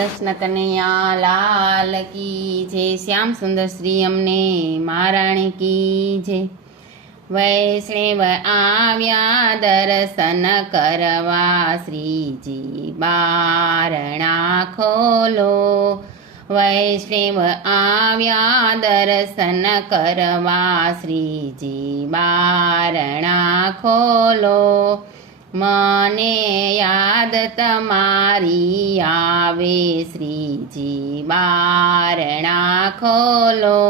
કૃષ્ણ કનૈયા લાલ કી જય. શ્યામ સુંદર શ્રી અમને મહારાણી કી જય. વૈષ્ણવ આવ્યા દર્શન કરવા, શ્રીજી બારણા ખોલો. વૈષ્ણવ આવ્યા દર્શન કરવા, શ્રીજી બારણા ખોલો. મને યાદ તમારી આવે, શ્રીજી બારણા ખોલો.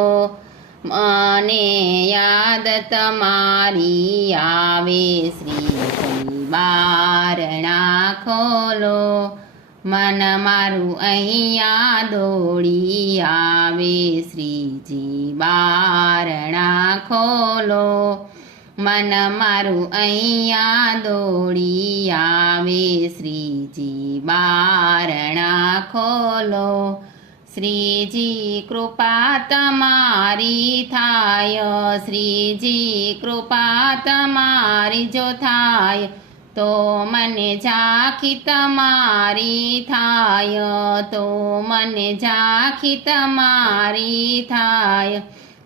મને યાદ તમારી આવે, શ્રીજી બારણા ખોલો. મન મારું અહીંયા દોડી આવે, શ્રીજી બારણા ખોલો. મન મારું અહીંયા દોડી આવે, શ્રીજી બારણા ખોલો. શ્રીજી કૃપા તમારી થાય, શ્રીજી કૃપા તમારી જો થાય, તો મને ઝાંખી તમારી થાય, તો મને ઝાંખી તમારી થાય.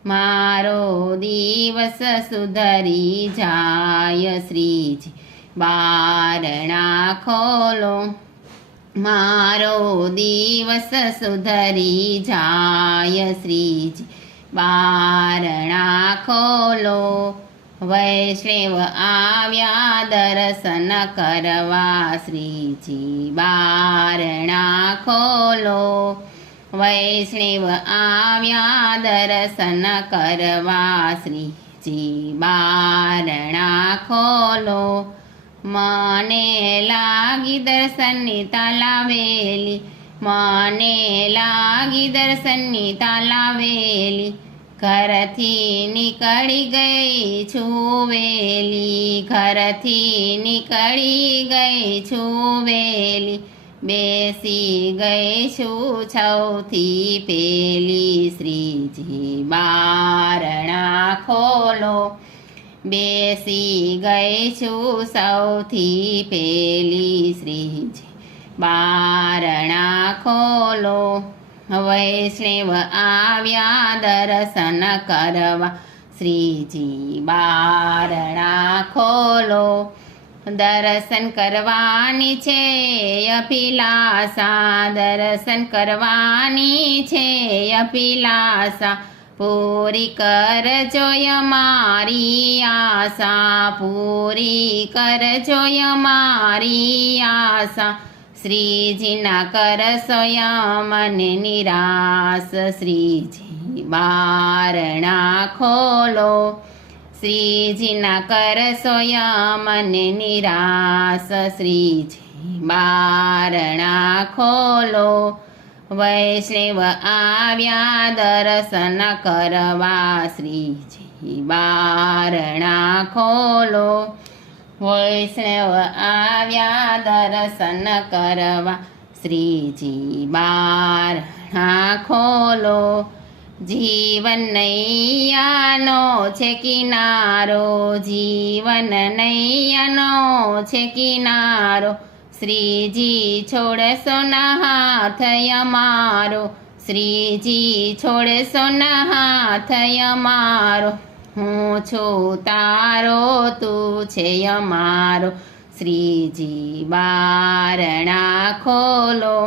મારો દિવસ સુધરી જાય, શ્રીજી બારણા ખોલો. મારો દિવસ સુધરી જાય, શ્રીજી બારણા ખોલો. વૈષ્ણવ આવ્યા દર્શન કરવા, શ્રીજી બારણા ખોલો. વૈષ્ણવ આવ્યા દર્શન કરવા, શ્રીજી બારણા ખોલો. મને લાગી દર્શનની તાલાવેલી, મને લાગી દર્શનની તાલાવેલી. ઘરથી નીકળી ગઈ છું વેલી, ઘરથી નીકળી ગઈ છું વેલી. બેસી ગઈ છું સૌથી પેલી, શ્રીજી બારણા ખોલો. બેસી ગઈ છું સૌથી પેલી, શ્રીજી બારણા ખોલો. વૈષ્ણવ આવ્યા દર્શન કરવા, શ્રીજી બારણા ખોલો. દર્શન કરવાની છે અભિલાષા, દર્શન કરવાની છે અભિલાષા. પૂરી કરજો અમારી આશા, પૂરી કરજો અમારી આશા. શ્રીજીના કરશો મને નિરાશ, શ્રીજી બારણા ખોલો. શ્રીજીના કરશો મને નિરાશ, શ્રીજી બારણા ખોલો. વૈષ્ણવ આવ્યા દર્શન કરવા, શ્રીજી બારણા ખોલો. વૈષ્ણવ આવ્યા દર્શન કરવા, શ્રીજી બારણા ખોલો. જીવન નૈયાનો છે કિનારો, જીવન નૈયાનો છે કિનારો. શ્રીજી છોડશો ના હાથ અમારો, શ્રીજી છોડશો ના હાથ અમારો. હું છું તારો, તું છે અમારો, શ્રીજી બારણા ખોલો.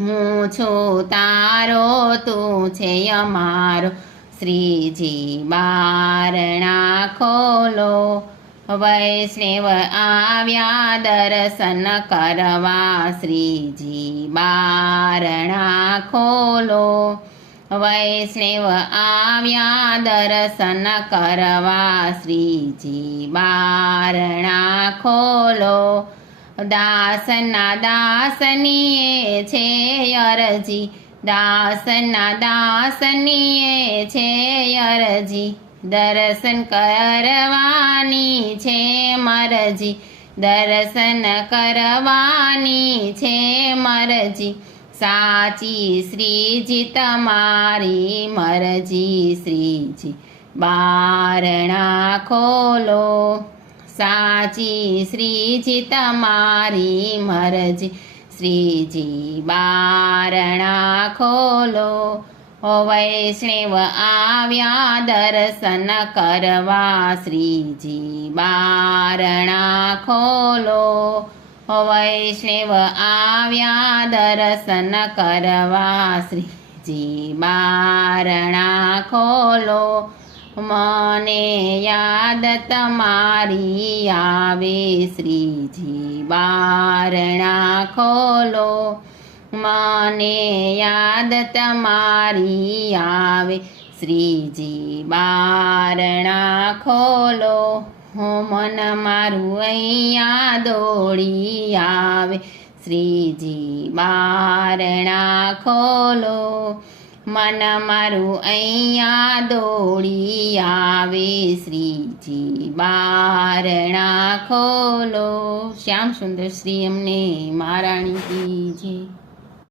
હું છું તારો, તું છે અમારો, શ્રીજી બારણા ખોલો. વૈષ્ણવ આવ્યા દર્શન કરવા, શ્રીજી બારણા ખોલો. વૈષ્ણવ આવ્યા દર્શન કરવા, શ્રીજી બારણા ખોલો. દાસના દાસનીએ છે અરજી, દાસના દાસનીએ છે અરજી. દર્શન કરવાની છે મરજી, દર્શન કરવાની છે મરજી. સાચી શ્રીજી તમારી મરજી, શ્રીજી બારણા ખોલો. સાચી શ્રીજી તમારી મરજી, શ્રીજી બારણા ખોલો ઓ વૈષ્ણવ આવ્યા દર્શન કરવા શ્રીજી બારણા ખોલો ઓ વૈષ્ણવ આવ્યા દર્શન કરવા શ્રીજી બારણા ખોલો મને યાદ તમારી આવે શ્રીજી બારણા ખોલો મને યાદ તમારી આવે શ્રીજી બારણા ખોલો મન મારું અહીંયા દોડી આવે શ્રીજી બારણા ખોલો મન મારું અહીંયા દોડી આવે શ્રીજી બારણા ખોલો. શ્યામ સુંદર શ્રી અમને મહારાણી કી જય.